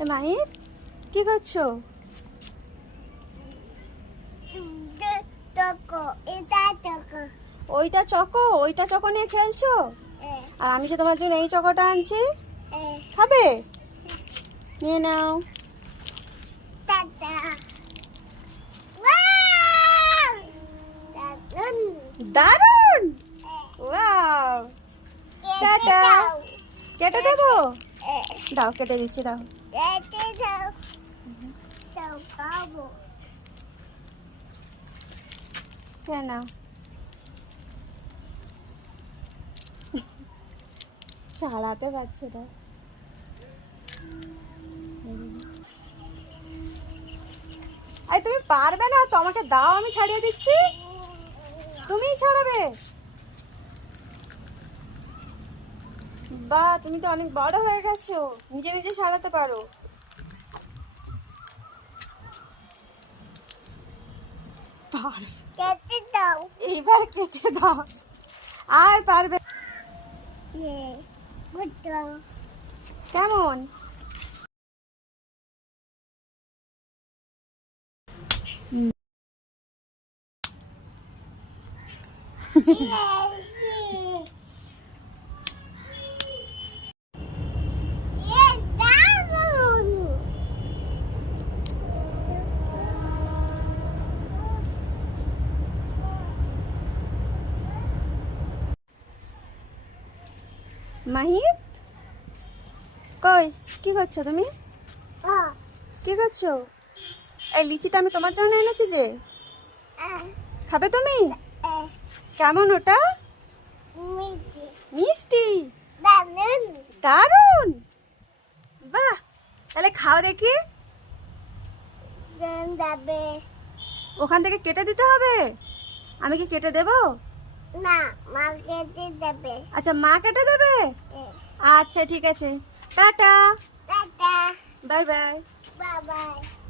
মাহির কি করছো? ওইটা চকো, ওইটা চকো নিয়ে খেলছো? আর আমি যে তোমার জন্য এই চকোটা আনছি, খাবে? নিয়ে নাও। দারুন! ওয়াও! টাটা। কেটে দেবো? দাও, কেটে দিচ্ছি, দাও। হ্যাঁ, নাও। ছাড়াতে পারছে না। আরে তুমি পারবে না তো, আমাকে দাও, আমি ছাড়িয়ে দিচ্ছি। তুমিই ছাড়াবে। বাহ, তুমি তো অনেক বড় হয়ে গেছো, নিজে নিজে সারাতে পারো। কেটে দাও। এইবার কেটে দাও, আর পারবে। কেমন? মাহিত, কই কি করছো তুমি? কি করছো? এই লিচিটা আমি তোমার জন্য এনেছি যে, খাবে তুমি? কেমন ওটা? মিষ্টি? দারুন! বাহ, তাহলে খাও দেখি। ওখান থেকে কেটে দিতে হবে? আমি কি কেটে দেবো? না, মা কেটে দেবে। আচ্ছা, মা কেটে দেবে। আচ্ছা ঠিক আছে, tata, tata, bye bye. Bye bye.